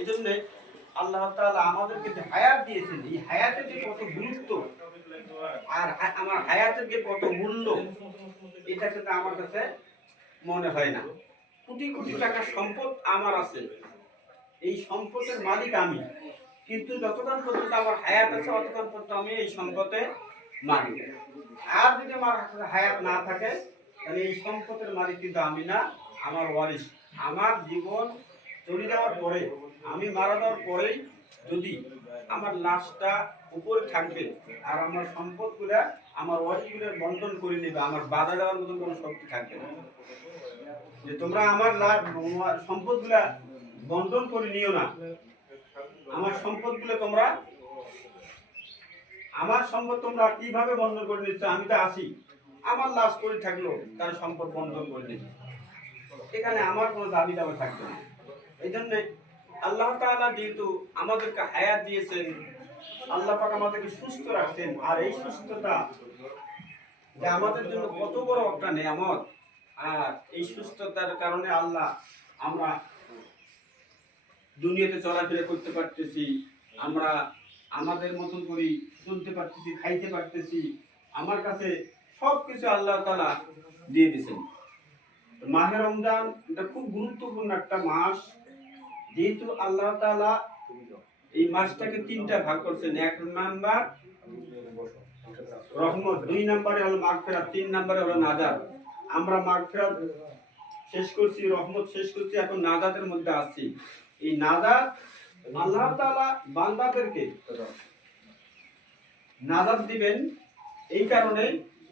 এই জন্য আল্লাহ তাআলা আমাদেরকে যে হায়াত দিয়েছেন, এই হায়াতের যে কত গুরুত্ব আর আমার হায়াতের যে কত মূল্য, এটা কিন্তু আমার কাছে মনে হয় না। কোটি কোটি টাকার সম্পদ আমার আছে, এই সম্পদের মালিক আমি, কিন্তু যতক্ষণ পর্যন্ত আমার হায়াত আছে ততক্ষণ পর্যন্ত আমি এই সম্পদের মালিক। আর যদি আমার হায়াত না থাকে তাহলে এই সম্পদের মালিক কিন্তু আমি না, আমার ওয়ারিস। আমার জীবন চলে যাওয়ার পরে, আমি মারা যাওয়ার পরেই যদি আমার লাশটা উপরে থাকবে আর আমার সম্পদগুলা আমার ওয়ারিসগুলো বন্টন করে নেবে, আমার বাধা দেওয়ার মতন কোনো শক্তি থাকবে না। যে তোমরা আমার সম্পদগুলা বন্টন করে নিও না, আমার সম্পদগুলো তোমরা, আমার সম্পদ তোমরা কিভাবে বন্ধন করে নিচ্ছ? আমি তো আসি, আমার লাশ করে থাকলো তার সম্পদ বন্ধন করে নিচ্ছ, এখানে আমার কোনো দাবি দাবা থাকবে না। এই জন্য আল্লাহ তাআলা যেহেতু আমাদেরকে হায়াত দিয়েছেন, আল্লাহ পাক আমাদেরকে সুস্থ রাখছেন, আর এই সুস্থতা যে আমাদের জন্য কত বড় একটা নিয়ামত, আর এই সুস্থতার কারণে আল্লাহ আমরা দুনিয়াতে চলাফেরা করতে পারতেছি, আমরা আমাদের মতন করে চলতে পারতেছি, খাইতে পারতেছি, আমার কাছে সবকিছু আল্লাহ তাআলা দিয়ে দিয়েছেন। মাহে রমজান এটা খুব গুরুত্বপূর্ণ একটা মাস, যেহেতু আল্লাহ তাআলা এই মাসটাকে তিনটা ভাগ করছেন। এক নাম্বার রহমত, দুই নম্বরে হলো মাগফিরাত, তিন নম্বরে হলো নাজাত। আমরা মাগফিরাত শেষ করছি, রহমত শেষ করছি, এখন নাজাতের মধ্যে আছি। এই নাজাত আল্লাহ তাআলা বান্দাদেরকে নাজাত দিবেন এই কারণে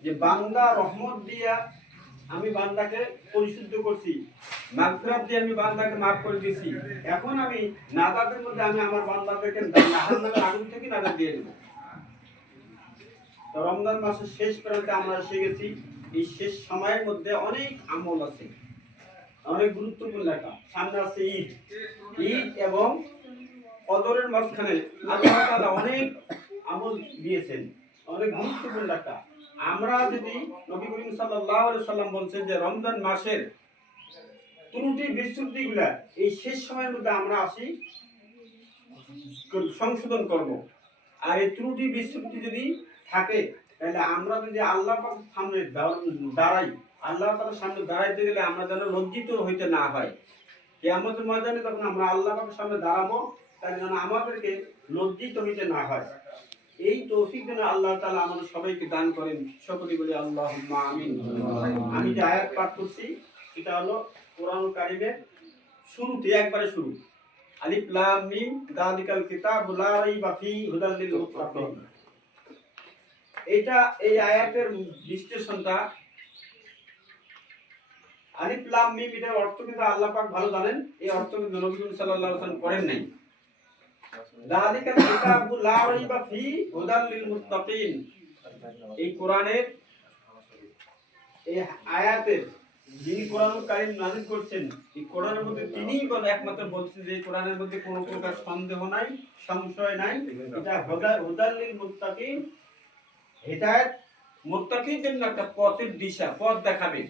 যে বান্দা রহমত দিয়া আমি বান্দাকে পরিশুদ্ধ করছি, মাগফিরাত দিয়ে আমি বান্দাকে মাফ করে দিয়েছি, এখন আমি নাজাতের মধ্যে আমি আমার বান্দাদেরকে জাহান্নামের আগুন থেকে নাজাত দিয়ে দেব। তো রমজান মাসের শেষ প্রান্তে আমরা এসে গেছি। এই শেষ সময়ের মধ্যে অনেক আমল আছে, অনেক গুরুত্বপূর্ণ লেখা। সামনে আছে ঈদ, ঈদ এবং কদরের মাঝখানে আল্লাহ তাআলা অনেক আমল দিয়েছেন, অনেক গুরুত্বপূর্ণ লেখা। আমরা যদি নবী করিম সাল্লাল্লাহু আলাইহি সাল্লাম বলছেন যে রমজান মাসের ত্রুটি বিচ্যুতিগুলা এই শেষ সময়ের মধ্যে আমরা আসি সংশোধন করব, আর এই ত্রুটি বিচ্যুতি যদি থাকে তাহলে আমরা যদি আল্লাহ পাকের সামনে দাঁড়াই, আল্লাহ তাআলার সামনে দাঁড়াইতে গেলে আমরা যেন লজ্জিত হইতে না হয়। কিয়ামতের ময়দানে যখন আমরা আল্লাহ পাকের সামনে দাঁড়াবো, তাহলে যেন আমাদেরকে লজ্জিত হইতে না হয়। এই তৌফিক যেন আল্লাহ তাআলা আমাদের সবাইকে দান করেন। সকলে বলি আল্লাহুম্মা আমিন। আমি যে আয়াত পাঠ করছি সেটা হলো কোরআনুল কারীমের শুরুতে, একবারে শুরু, আলিফ লাম মিম যালিকাল কিতাবু লা রাইবা ফীহি হুদাল লিল মুত্তাকিন। এই আয়াতের বিশ্লেষণটা আলিফ লাম মিম, এটার অর্থ কিন্তু আল্লাহ পাক ভালো জানেন, এই অর্থ কিন্তু নবী সাল্লাল্লাহু আলাইহি ওয়াসাল্লাম করেন নাই। যালিকাল কিতাবু লা রাইবা ফীহি হুদাল লিল মুত্তাকিন, এই কোরআনের এই আয়াতের যিনি কোরআনুল কারীম নাযিল করছেন, এই কোরআনের মধ্যে তিনিই একমাত্র বলছেন যে কোরআনের মধ্যে কোনো প্রকার সন্দেহ নাই, সংশয় নাই, এটা হুদাল লিল মুত্তাকিন, হিদায়াত মুত্তাকির জন্য একটা পথের দিশা, পথ দেখাবে,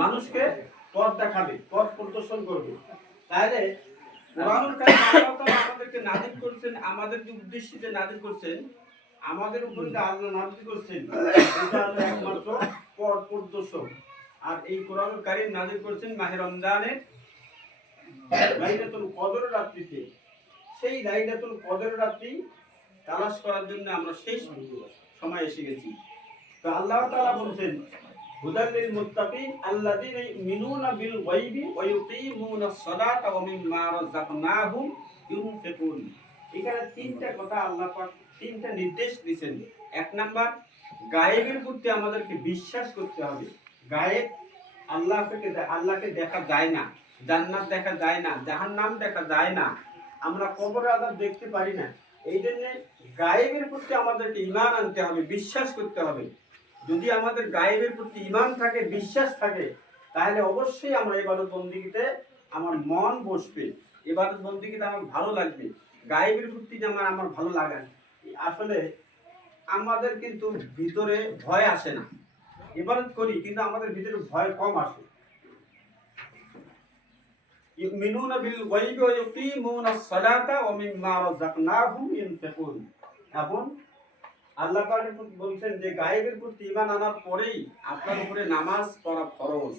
মানুষকে পথ দেখাবে, পথ প্রদর্শন করবে। তাহলে কোরআনুল কারীম আল্লাহ তাআলা আমাদেরকে নাযিল করেছেন, আমাদের যে উদ্দেশ্যে যে নাযিল করেছেন, আমাদের উপরে যে আল্লাহ নাযিল করেছেন, এটা হলো একমাত্র পথ প্রদর্শক। আর এই কোরআনুল কারীম নাযিল করেছেন মাহে রমজানের লাইলাতুল কদর রাত্রিতে। সেই লাইলাতুল কদর রাত্রি তালাশ করার জন্য আমরা শেষ সময় এসে গেছি। তো আল্লাহ তাআলা বলেন হুদাল লিল মুত্তাকিন আল্লাযীনা ইউমিনুনা বিল গায়বি ওয়া ইউকিমুনাস সালাতা ওয়া মিম্মা রাযাকনাহুম ইউনফিকুন। এখানে তিনটা কথা আল্লাহ পাক তিনটা নির্দেশ দিয়েছেন। এক নাম্বার, গায়েবের প্রতি আমাদেরকে বিশ্বাস করতে হবে। গায়েব আল্লাহকে দেখা যায় না, জান্নাত দেখা যায় না, জাহান্নাম দেখা যায় না, আমরা কবর আযাব দেখতে পারি না। এই জন্য গায়েবের প্রতি আমাদেরকে ঈমান আনতে হবে, বিশ্বাস করতে হবে। যদি আমাদের গায়েবের প্রতি ঈমান থাকে, বিশ্বাস থাকে, তাহলে অবশ্যই আমরা ইবাদত বন্দেগীতে আমার মন বসবে, ইবাদত বন্দেগীতে আমার ভালো লাগবে। গায়েবের প্রতি যে আমার ভালো লাগে, আসলে আমাদের কিন্তু ভিতরে ভয় আসে না। ইবাদত করি কিন্তু আমাদের ভিতরে ভয় কম আসে। ইউমিনুনা বিল গায়বি ওয়া ইউকিমুনাস সালাতা ওয়া মিম্মা রাযাকনাহুম ইউনফিকুন। এখন আল্লাহ পাক বলছেন যে গায়েবের প্রতি ঈমান আনার পরেই আপনার উপরে নামাজ পড়া ফরজ।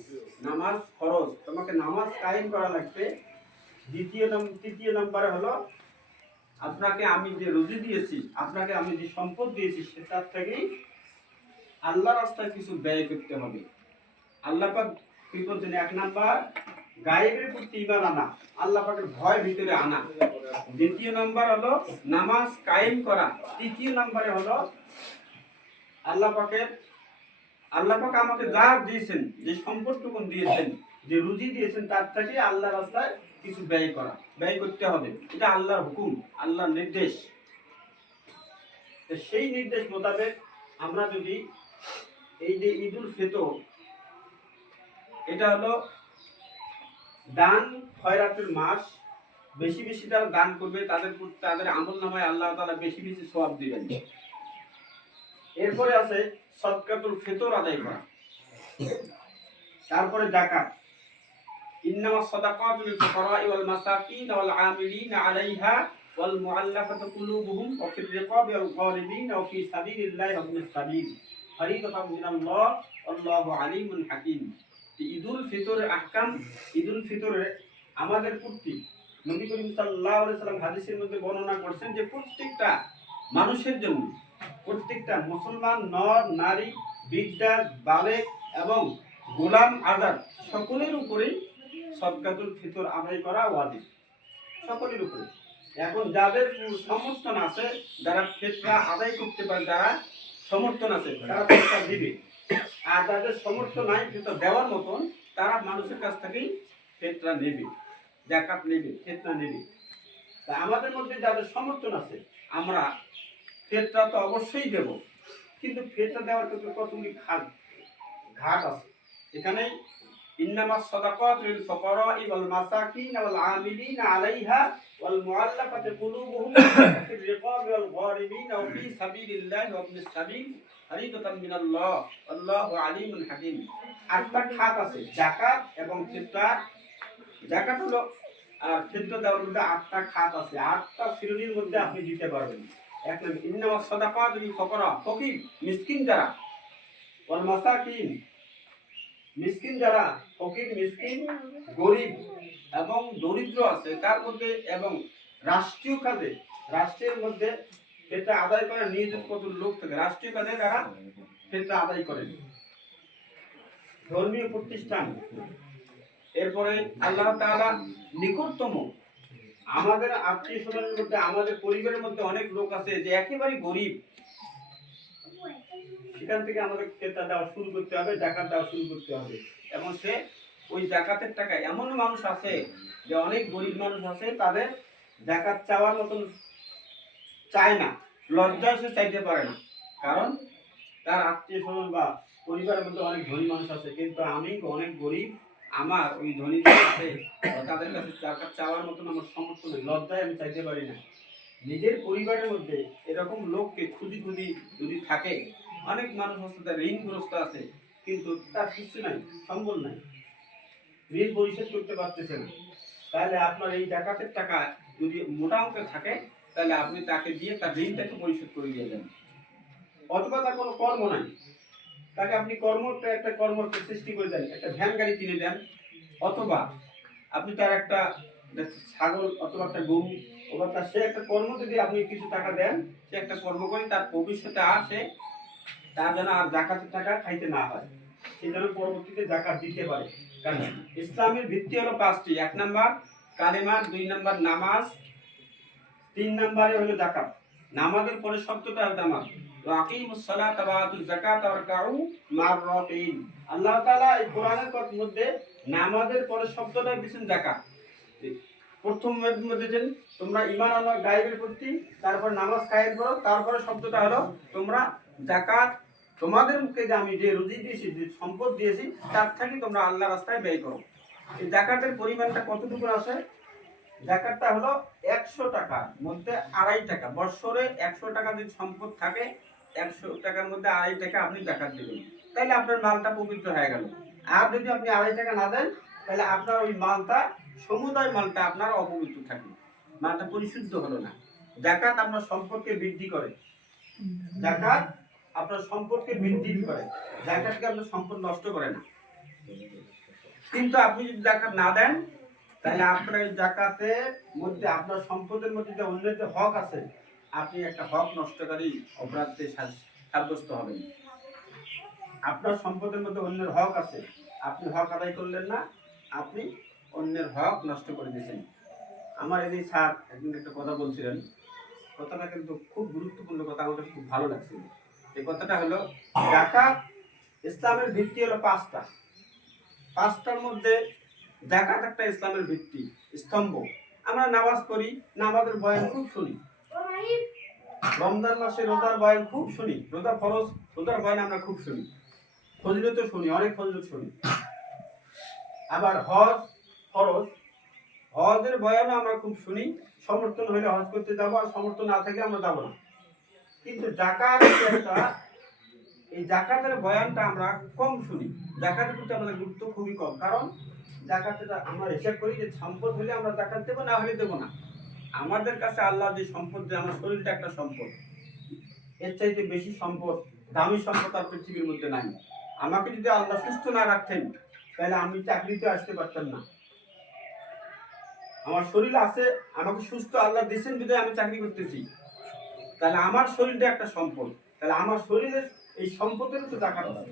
নামাজ ফরজ, তোমাকে নামাজ কায়েম করা লাগবে। তৃতীয় নম্বরে হলো আপনাকে আমি যে রুজি দিয়েছি, আপনাকে আমি যে সম্পদ দিয়েছি, সেটার থেকেই আল্লাহর রাস্তায় কিছু ব্যয় করতে হবে। আল্লাহ পাক কি বলছেন? এক নাম্বার গায়েবের প্রতি ঈমান আনা, আল্লাহ পাকের ভয় ভিতরে আনা। দ্বিতীয় নাম্বার হলো নামাজ কায়েম করা। তৃতীয় নম্বরে হলো আল্লাহ পাক আমাকে যা দিয়েছেন, যে সম্পদটুকু দিয়েছেন, যে রুজি দিয়েছেন, তার থেকে আল্লাহ রাস্তায় কিছু ব্যয় করতে হবে। এটা আল্লাহর হুকুম, আল্লাহর নির্দেশ। তো সেই নির্দেশ মোতাবেক আমরা যদি এই যে ঈদুল ফিতর, এটা হলো দান খয়রাতের মাস। বেশি বেশি যারা দান করবে তাদের আমল নামায় আল্লাহ তাআলা বেশি বেশি সওয়াব দিবেন। এরপরে আছে সদকাতুল ফিতর আদায় করা, তারপরে যাকাত। ইন্নামাস সাদাকাতু লিল ফুকারা'i ওয়াল মাসাকিন ওয়াল আমিলিনা 'আলাইহা ওয়াল মুআল্লাফাতি কুলুবুহুম ওয়া ফির রিকাবি ওয়াল গারিবিন ওয়া ফি সাবিলিল্লাহি ওয়া ইবনিস সাবিল ফারিদাতাম মিনাল্লাহ আল্লাহু আলিমুন হাকীম। ঈদুল ফিতরের আহকাম। ঈদুল ফিতরে আমাদের প্রতি নবী করিম সাল্লাল্লাহু আলাইহি সাল্লাম হাদিসের মধ্যে বর্ণনা করেছেন যে প্রত্যেকটা মানুষের জন্য, প্রত্যেকটা মুসলমান নর নারী, বৃদ্ধা বালেক এবং গোলাম আজাদ সকলের উপরেই সদকাতুল ফিতর আদায় করা ওয়াজিব, সকলের উপরে। এখন যাদের সমর্থন আছে, যারা ফিতরা আদায় করতে পারে, যারা সমর্থন আছে, তারা ফিতরা দিবে। আর যাদের সমর্থন নাই ফিতরা দেওয়ার মতন, তারা মানুষের কাছ থেকেই ফিতরা নেবে, যাকাত নেবে, ফিতরা নেবে। তা আমাদের মধ্যে যাদের সমর্থন আছে, আমরা ফিতরা তো অবশ্যই দেব, কিন্তু ফিতরা দেওয়ার ক্ষেত্রে কতগুলি ঘাট আছে। এখানে ইন্নামাস সাদাকাতু লিল ফুকারা'i ওয়াল মাসাকিন ওয়াল আমিলিনা 'আলাইহা ওয়াল মুআল্লাফাতি কুলুবুহুম ফির রিকাবি ওয়াল গারিবিন ওয়া ফি সাবিলিল্লাহি ওয়া ইবনিস সাবিল ফারিদাতাম মিনাল্লাহ আল্লাহু আলিমুন হাকীম। আটটা খাত আছে যাকাত এবং ফিতরা। যাকাত হলো আর ফিতরা দেওয়ার মধ্যে আটটা খাত আছে, আটটা শ্রেণীর মধ্যে আপনি দিতে পারবেন। এক নম্বর ইন্নামাস সাদাকাতু লিল ফুকারা, ফকির মিসকিন যারা, ওয়াল মাসাকিন মিসকিন যারা, ফকির মিসকিন গরিব এবং দরিদ্র আছে তার মধ্যে, এবং রাষ্ট্রীয় কাজে, রাষ্ট্রের মধ্যে ফিতরা আদায় করার নিয়োজিত কত লোক থাকে, রাষ্ট্রীয় কাজে যারা ফিতরা আদায় করেন, ধর্মীয় প্রতিষ্ঠান। এরপরে আল্লাহ তাআলা নিকটতম আমাদের আত্মীয় স্বজনের মধ্যে, আমাদের পরিবারের মধ্যে অনেক লোক আছে যে একেবারে গরিব, সেখান থেকে আমাদের ফিতরা দেওয়া শুরু করতে হবে, যাকাত দেওয়া শুরু করতে হবে। এবং সে ওই যাকাতের টাকা, এমন মানুষ আছে যে অনেক গরিব মানুষ আছে, তাদের যাকাত চাওয়ার মতন চায় না, লজ্জায় সে চাইতে পারে না, কারণ তার আত্মীয় স্বজন বা পরিবারের মধ্যে অনেক ধনী মানুষ আছে, কিন্তু আমি অনেক গরিব, আমার ওই ধনী আছে, তাদের কাছে যাকাত চাওয়ার মতন আমার সামর্থ্য নেই, লজ্জায় আমি চাইতে পারি না। নিজের পরিবারের মধ্যে এরকম লোককে খুঁজি যদি থাকে, অনেক মানুষ আছে তার ঋণগ্রস্ত আছে, কিন্তু তার কিছু নাই, সম্বল নাই, ঋণ পরিশোধ করতে পারতেছে না, তাহলে আপনার এই যাকাতের টাকা যদি মোটা অঙ্কে থাকে, তাহলে আপনি তাকে দিয়ে তার ঋণটাকে পরিশোধ করে দিয়ে দেন। অথবা তার কোনো কর্ম নাই, তাকে আপনি একটা কর্ম সৃষ্টি করে দেন, একটা ভ্যান গাড়ি কিনে দেন, অথবা আপনি তার একটা ছাগল অথবা একটা গরু, অথবা সে একটা কর্ম যদি আপনি কিছু টাকা দেন, সে একটা কর্ম করে তার ভবিষ্যতে আসে, তার যেন আর যাকাতের টাকা খাইতে না হয়, সে যেন পরবর্তীতে যাকাত দিতে পারে। কারণ ইসলামের ভিত্তি হলো পাঁচটি। এক নাম্বার কালেমা, দুই নাম্বার নামাজ, তিন নাম্বারে হলো যাকাত। নামাজের পরে শব্দটা হলো নামাজ, ওয়াকিমুস সালাতা ওয়া আতুজ যাকাতা ওয়ারকাউ মা'র রাকিন। আল্লাহ তাআলা এই কোরআনের মধ্যে নামাজের পরে শব্দটা দিয়েছেন যাকাত। প্রথম মধ্যে দেন তোমরা ঈমান আনো গায়বের প্রতি, তারপর নামাজ কায়েম করো, তারপরে শব্দটা হলো তোমরা যাকাত, তোমাদের মুখে যে আমি যে রুজি দিয়েছি, যে সম্পদ দিয়েছি, তার থেকে তোমরা আল্লাহর রাস্তায় ব্যয় করো। এই যাকাতের পরিমাণটা কতটুকু আছে? যাকাতটা হলো 100 টাকার মধ্যে 2.5 টাকা। বছরে 100 টাকা যদি সম্পদ থাকে, 100 টাকার মধ্যে 2.5 টাকা আপনি যাকাত দিবেন, তাহলে আপনার মালটা পবিত্র হয়ে গেল। আর যদি আপনি 2.5 টাকা না দেন, তাহলে আপনার ওই মালটা সমুদায় মালটা আপনার অপবিত্র থাকে, মালটা পরিশুদ্ধ হলো না। যাকাত আপনার সম্পদকে বৃদ্ধি করে, যাকাত আপনার সম্পদকে বৃদ্ধি করে, যাকাতকে আপনার সম্পদ নষ্ট করে না। কিন্তু আপনি যদি যাকাত না দেন, তাহলে আপনার যাকাতের মধ্যে আপনার সম্পদের মধ্যে যে অন্যের যে হক আছে, আপনি একটা হক নষ্টকারী অপরাধে সাব্যস্ত হবেন। আপনার সম্পদের মধ্যে অন্যের হক আছে, আপনি হক আদায় করলেন না, আপনি অন্যের হক নষ্ট করে দিয়েছেন। আমার এই স্যার একদিন একটা কথা বলছিলেন, কথাটা কিন্তু খুব গুরুত্বপূর্ণ কথা, আমাদের খুব ভালো লাগছিল। এই কথাটা হলো, যাকাত ইসলামের ভিত্তি হলো পাঁচটার মধ্যে যাকাত একটা ইসলামের ভিত্তি স্তম্ভ। আমরা নামাজ পড়ি, নামাজের বয়ান খুব শুনি, রমজান মাসে রোজার বয়ান খুব শুনি, রোজা ফরজ, রোজার বয়ান আমরা খুব শুনি, ফজিলত শুনি, অনেক ফজিলত শুনি। আবার হজ ফরজ, হজের বয়ানও আমরা খুব শুনি, সমর্থন হলে হজ করতে যাবো, আর সমর্থন না থাকলে আমরা যাবো না। কিন্তু যাকাত একটা, এই যাকাতের বয়ানটা আমরা কম শুনি, যাকাতের প্রতি আমাদের গুরুত্ব খুবই কম। কারণ যাকাতটা আমরা হিসাব করি যে সম্পদ হলে আমরা যাকাত দেবো, না হলে দেবো না। আমাদের কাছে আল্লাহ যে সম্পদ, যে আমার শরীরটা একটা সম্পদ, এর চাইতে বেশি সম্পদ, দামি সম্পদ আর পৃথিবীর মধ্যে নাই। আমাকে যদি আল্লাহ সুস্থ না রাখতেন, তাহলে আমি চাকরিতে আসতে পারতাম না। আমার শরীর আছে, আমাকে সুস্থ আল্লাহ দিয়েছেন বিধায় আমি চাকরি করতেছি, তাহলে আমার শরীরটা একটা সম্পদ। তাহলে আমার শরীরের এই সম্পদের তো যাকাত আছে।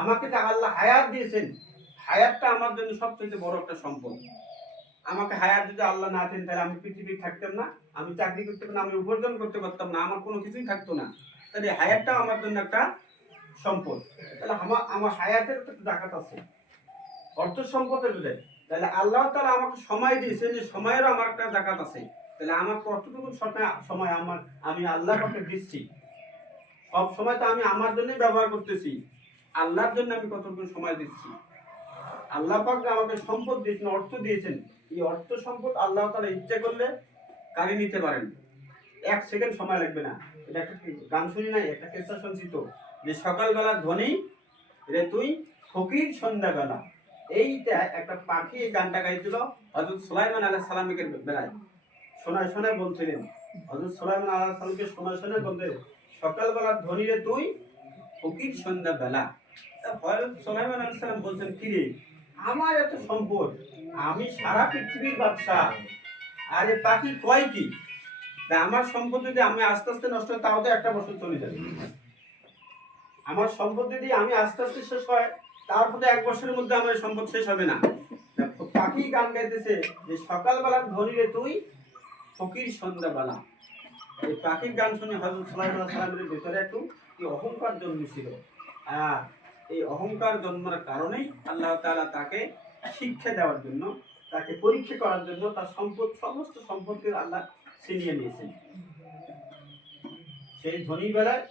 আমাকে যে আল্লাহ হায়াত দিয়েছেন, হায়াতটা আমার জন্য সবচেয়ে বড় একটা সম্পদ। আমাকে হায়াত যদি আল্লাহ না দেন, তাহলে আমি পৃথিবী থাকতাম না, আমি চাকরি করতে পারতাম না, আমি উপার্জন করতে পারতাম না, আমার কোনো কিছুই থাকতো না। তাহলে হায়াতটা আমার জন্য একটা সম্পদ। তাহলে আমার হায়াতের একটা যাকাত আছে, অর্থ সম্পদের বিধায়। তাহলে আল্লাহ তাআলা আমাকে সময় দিয়েছেন, যে সময়েরও আমার একটা যাকাত আছে। তাহলে আমার কতটুকু সময় আমি আল্লাহ পাকে দিচ্ছি, সব সময় তো আমি আমার জন্যই ব্যবহার করতেছি, আল্লাহর জন্য আমি কতটুকু সময় দিচ্ছি। আল্লাহ পাক আমাকে সম্পদ দিয়েছেন, অর্থ দিয়েছেন, এই অর্থ সম্পদ আল্লাহ তাআলা ইচ্ছা করলে কাড়ি নিতে পারেন, 1 সেকেন্ড সময় লাগবে না। এটা একটা গান শুনি নাই, একটা কেসা শুনছি তো, যে সকালবেলা ধ্বনি রে তুই ফকির সন্ধ্যাবেলা। এইটা একটা পাখি এই গানটা গাইছিল হযরত সুলাইমান আলাইহিস সালামের বেলায়, শোনায় শোনায় বলছিলেন, হযরত সুলাইমান আলাইহিস সালামকে শোনায় শোনায় বলতে, সকালবেলা ধ্বনি রে তুই ফকির সন্ধ্যাবেলা। হযরত সুলাইমান আলাইহিস সালাম বলছেন, কি রে, আমার এত সম্পদ, আমি সারা পৃথিবীর বাদশা, আরে পাখি কয় কি, তা আমার সম্পদ যদি আমি আস্তে আস্তে নষ্ট হয়, তাও তো 1 বছর চলে যাবে। আমার সম্পদ যদি আমি আস্তে আস্তে শেষ হয়, তারপরে 1 বছরের মধ্যে আমার সম্পদ শেষ হবে না। পাখি গান গাইতেছে যে সকালবেলার ধ্বনি রে তুই ফকির সন্ধ্যাবেলা। এই পাখির গান শুনে হযরত সুলাইমান আলাইহিস সালামের ভিতরে একটু কি অহংকার জন্মেছিল। আর এই অহংকার জন্মার কারণেই আল্লাহ তাআলা তাকে শিক্ষা দেওয়ার জন্য, তাকে পরীক্ষা করার জন্য তার সমস্ত সম্পদকে আল্লাহ ছিনিয়ে নিয়েছেন। সেই ধনী বেলায়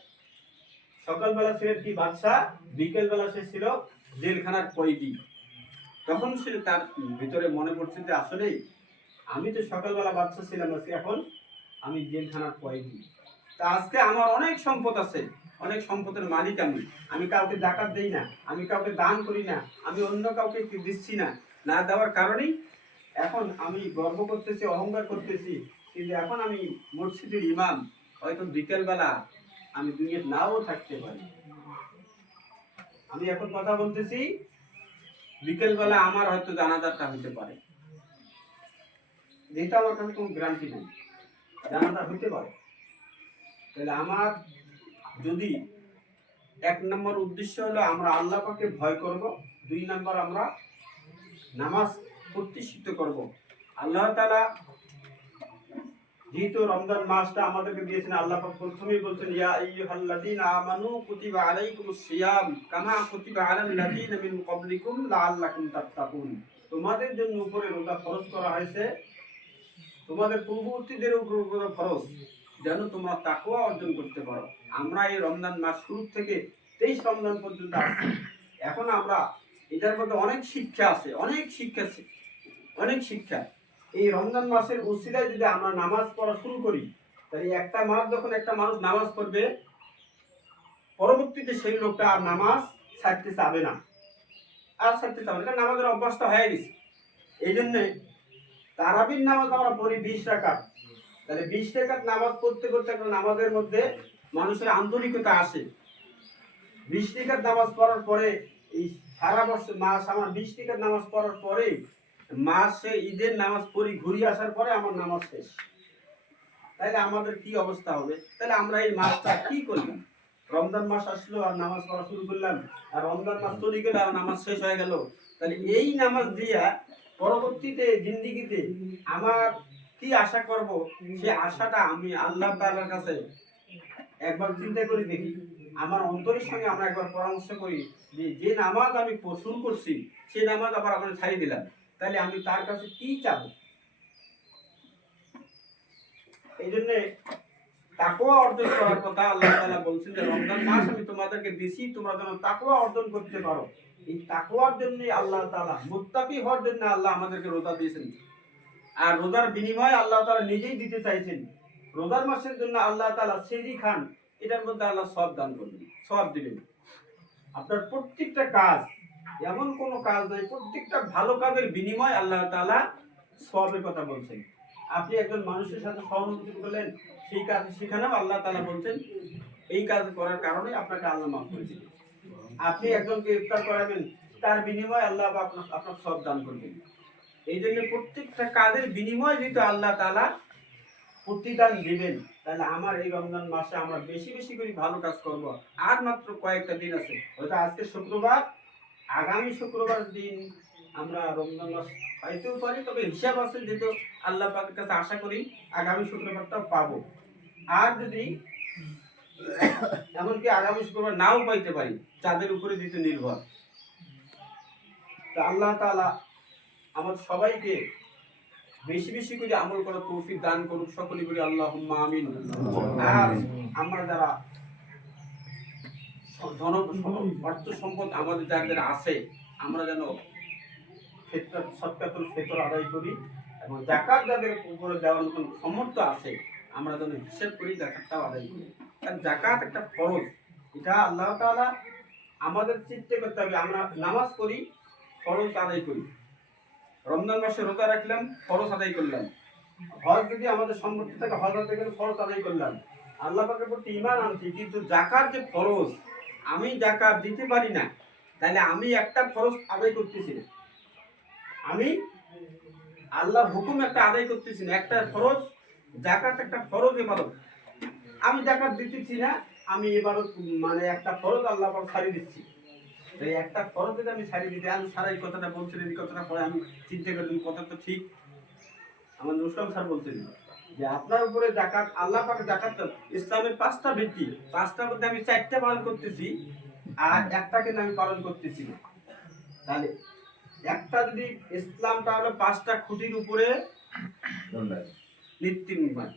সকালবেলা ছিলেন কি বাদশা, বিকেল বেলা সে ছিল জেলখানার কয়েদি। তখন সে তার ভিতরে মনে পড়ছে যে আসলে আমি তো সকালবেলা বাদশা ছিলাম, আজকে এখন আমি জেলখানার কয়েদি। তা আজকে আমার অনেক সম্পদ আছে, অনেক সম্পদের মালিক আমি কাউকে যাকাত দেই না, আমি কাউকে দান করি না, আমি অন্য কাউকে দিচ্ছি না, না দেওয়ার কারণেই এখন আমি গর্ব করতেছি, অহংকার করতেছি। কিন্তু এখন আমি মসজিদের ইমাম, হয়তো বিকেলবেলা আমি দুনিয়াতে নাও থাকতে পারি। আমি এখন কথা বলতেছি, বিকেলবেলা আমার হয়তো জানাজাটা হইতে পারে, যেটা আমার কাছে কোনো গ্যারান্টি নেই, জানাজা হইতে পারে। তাহলে আমার যদি 1 নম্বর উদ্দেশ্য হলো আমরা আল্লাহ পাকে ভয় করব, 2 নম্বর আমরা নামাজ প্রতিষ্ঠিত করব। আল্লাহ তাআলা যেহেতু রমজান মাসটা আমাদেরকে দিয়েছেন, আল্লাহ পাক প্রথমেই বলছেন, ইয়া আইয়ুহাল্লাযীনা আমানু কুতিবা আলাইকুমুস সিয়াম কামা কুতিবা আলাল লাযীনা মিন ক্বাবলিকুম লাআল্লাকুম তাত্তাকুন। তোমাদের জন্য উপরে রোজা ফরজ করা হয়েছে, তোমাদের পূর্ববর্তীদের উপর ফরজ, যেন তোমরা তাকওয়া অর্জন করতে পারো। আমরা এই রমজান মাস শুরু থেকে 23 রমজান পর্যন্ত আছি। এখন আমরা এটার মধ্যে অনেক শিক্ষা আছে, অনেক শিক্ষা। এই রমজান মাসের উসিলায় যদি আমরা নামাজ পড়া শুরু করি, তাহলে একটা মাস যখন একটা মানুষ নামাজ পড়বে, পরবর্তীতে সেই লোকটা আর নামাজ ছাড়তে চাবে না, কারণ নামাজের অভ্যাসটা হয়ে গেছে। এই জন্যে তারাবির নামাজ আমরা পড়ি 20 রাকাত। তাহলে 20 রাকাত নামাজ পড়তে করতে একটা নামাজের মধ্যে মানুষের আন্তরিকতা আসে। 20 রাকাত নামাজ পড়ার পরে এই সারা বছর মাস আমার 20 রাকাত নামাজ পড়ার পরে মাসে ঈদের নামাজ পড়ি, ঘুরে আসার পরে আমার নামাজ শেষ। তাহলে আমাদের কি অবস্থা হবে? তাহলে আমরা এই মাসটা কি করলাম? রমজান মাস আসলো আর নামাজ পড়া শুরু করলাম, আর রমজান মাস চলে গেল আর নামাজ শেষ হয়ে গেল। তাহলে এই নামাজ দিয়া পরবর্তীতে জিন্দিগিতে আমার কি আশা করব, সে আশাটা আমি আল্লাহ তাআলার কাছে একবার চিন্তা করে দেখি। আমার অন্তরের সঙ্গে আমরা একবার পরামর্শ করি যে যে নামাজ আমি শুরু করছি সেই নামাজ আবার আমি ছাড়িয়ে দিলাম, তাহলে আমি তার কাছে কি চাবো? এই জন্যে তাকওয়া অর্জন করার কথা আল্লাহ তাআলা বলছেন যে রমজান মাস আমি তোমাদেরকে দিছি, তোমরা যেন তাকওয়া অর্জন করতে পারো। এই তাকওয়ার জন্যই আল্লাহ তাআলা, মুত্তাকি হওয়ার জন্য আল্লাহ আমাদেরকে রোজা দিয়েছেন। আর রোজার বিনিময় আল্লাহ তাআলা নিজেই দিতে চাইছেন। রোজার মাসের জন্য আল্লাহ তাআলা সেহরি খান, এটার মধ্যে আল্লাহ সব দান করবেন, সব দিবেন। আপনার প্রত্যেকটা কাজ, এমন কোনো কাজ নাই, প্রত্যেকটা ভালো কাজের বিনিময় আল্লাহ তাআলা সওয়াবের কথা বলছেন। আপনি একজন মানুষের সাথে সহানুভূতি করলেন, সেই কাজ সেখানেও আল্লাহ তাআলা বলছেন এই কাজ করার কারণে আপনাকে আল্লাহ মাফ করে দিবেন। আপনি একজনকে ইফতার করাবেন, তার বিনিময়ে আল্লাহ আপনার সব দান করবেন। এই জন্য প্রত্যেকটা কাজের বিনিময় যেহেতু আল্লাহ তাআলা প্রতিদান দিবেন, তাহলে আমার এই রমজান মাসে আমরা বেশি বেশি করে ভালো কাজ করব। আর মাত্র কয়েকটা দিন আছে, হয়তো আজকে শুক্রবার, আগামী শুক্রবার দিন আমরা রমজান মাস পাইতেও পারি, তবে হিসাব আছে যেহেতু আল্লাহ পাকের কাছে আশা করি আগামী শুক্রবারটাও পাবো। আর যদি এমনকি আগামী শুক্রবার নাও পাইতে পারি, চাঁদের উপরে যেহেতু নির্ভর, তা আল্লাহ তাআলা আমাদের সবাইকে বেশি বেশি করে আমল করার তৌফিক দান করুক, সকলে করি আল্লাহুম্মা আমিন। আর আমরা যারা অর্থ সম্পদ আমাদের যাদের আছে, আমরা যেন সদকাতুল ফিতর আদায় করি, এবং যাকাত যাদের উপরে দেওয়ার মতন সামর্থ্য আছে আমরা যেন হিসাব করি যাকাতটাও আদায় করি। কারণ যাকাত একটা ফরজ, এটা আল্লাহ তাআলা আমাদের চিন্তা করতে হবে। আমরা নামাজ পড়ি, ফরজ আদায় করি, রমজান মাসে রোজা রাখলাম, ফরজ আদায় করলাম, হজ যদি আমাদের সম্পত্তি থাকে হজ আদায় করে ফরজ আদায় করলাম, আল্লাহ পাকের প্রতি ঈমান আনছি। কিন্তু যাকাত যে ফরজ, আমি যাকাত দিতে পারি না, তাহলে আমি একটা ফরজ আদায় করতেছি না, আমি আল্লাহর হুকুম একটা আদায় করতেছি না। একটা ফরজ, যাকাত একটা ফরজ ইবাদত, আমি যাকাত দিতেছি না, আমি ইবাদত মানে একটা ফরজ আল্লাহ পাক ছাড়িয়ে দিচ্ছি। এই একটা ফরজ যদি আমি ছাড়িয়ে দিতে, আমি সারা এই কথাটা বলছিলেন, এই কথাটা পরে আমি চিন্তা করলাম কথা তো ঠিক। আমার নুসরাত স্যার বলছেন যে আপনার উপরে যাকাত, আল্লাহ পাক যাকাত, ইসলামের 5টা ভিত্তি, 5টার মধ্যে আমি 4টা পালন করতেছি আর একটাকে আমি পালন করতেছি না। তাহলে একটা যদি ইসলামটা হলো 5টা খুঁটির উপরে নির্মাণ,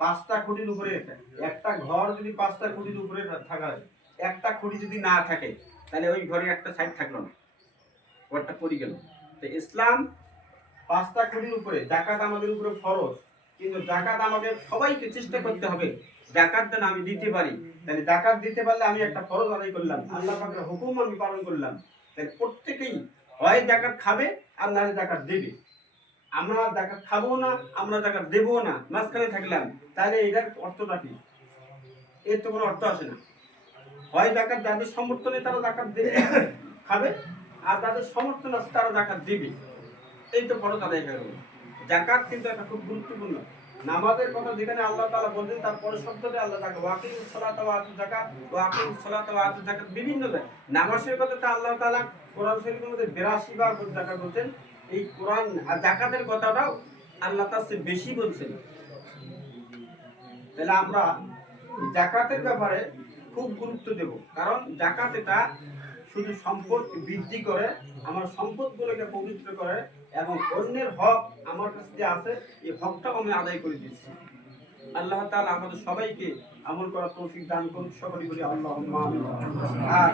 5টা খুঁটির উপরে একটা ঘর যদি 5টা খুঁটির উপরে থাকা হয়, একটা খুঁটি যদি না থাকে তাহলে ওই ঘরে একটা সাইড থাকলো না, ঘরটা পড়ে গেল। তো ইসলাম 5টা খুঁটির উপরে, যাকাত আমাদের উপরে ফরজ, কিন্তু যাকাত আমাদের সবাইকে চেষ্টা করতে হবে যাকাত যেন আমি দিতে পারি। তাহলে যাকাত দিতে পারলে আমি একটা ফরজ আদায় করলাম, আল্লাহ পাকের হুকুম আমি পালন করলাম। তাই প্রত্যেকেই হয় যাকাত খাবে আর নাহলে যাকাত দেবে। আমরা যাকাত খাবো না, আমরা যাকাত দেবো না, মাঝখানে থাকলাম, তাহলে এটার অর্থটা কি? এর তো কোনো অর্থ আসে না। হয় যাকাত যাদের সমর্থন নেই তারা যাকাত দেবে, খাবে, আর যাদের সমর্থন আছে তারা যাকাত দিবে। এই তো ফরজ আদায় হয়ে গেল। যাকাত কিন্তু একটা খুব গুরুত্বপূর্ণ। নামাজের কথা যেখানে আল্লাহ তাআলা বলেন, তার পরের শব্দতে আল্লাহ তাআলা ওয়াকিমুস সালাতা ওয়া আতুজ যাকাত, ওয়াকিমুস সালাতা ওয়া আতুজ যাকাত বিভিন্ন জায়গায়। নামাজের কথাটা আল্লাহ তাআলা কোরআন শরীফের মধ্যে 82 বার যাকাত বলছেন। এই কোরআন আর যাকাতের কথাটাও আল্লাহ তার চেয়ে বেশি বলছেন। তাহলে আমরা যাকাতের ব্যাপারে খুব গুরুত্ব দেব, কারণ যাকাত এটা শুধু সম্পদ বৃদ্ধি করে, আমার সম্পদগুলোকে পবিত্র করে, এবং অন্যের হক আমার কাছে যে আছে এই হকটাও আমি আদায় করে দিচ্ছি। আল্লাহ তাআলা আমাদের সবাইকে আমল করার তৌফিক দান করুন, সকলে বলি আল্লাহুম্মা আমিন। আর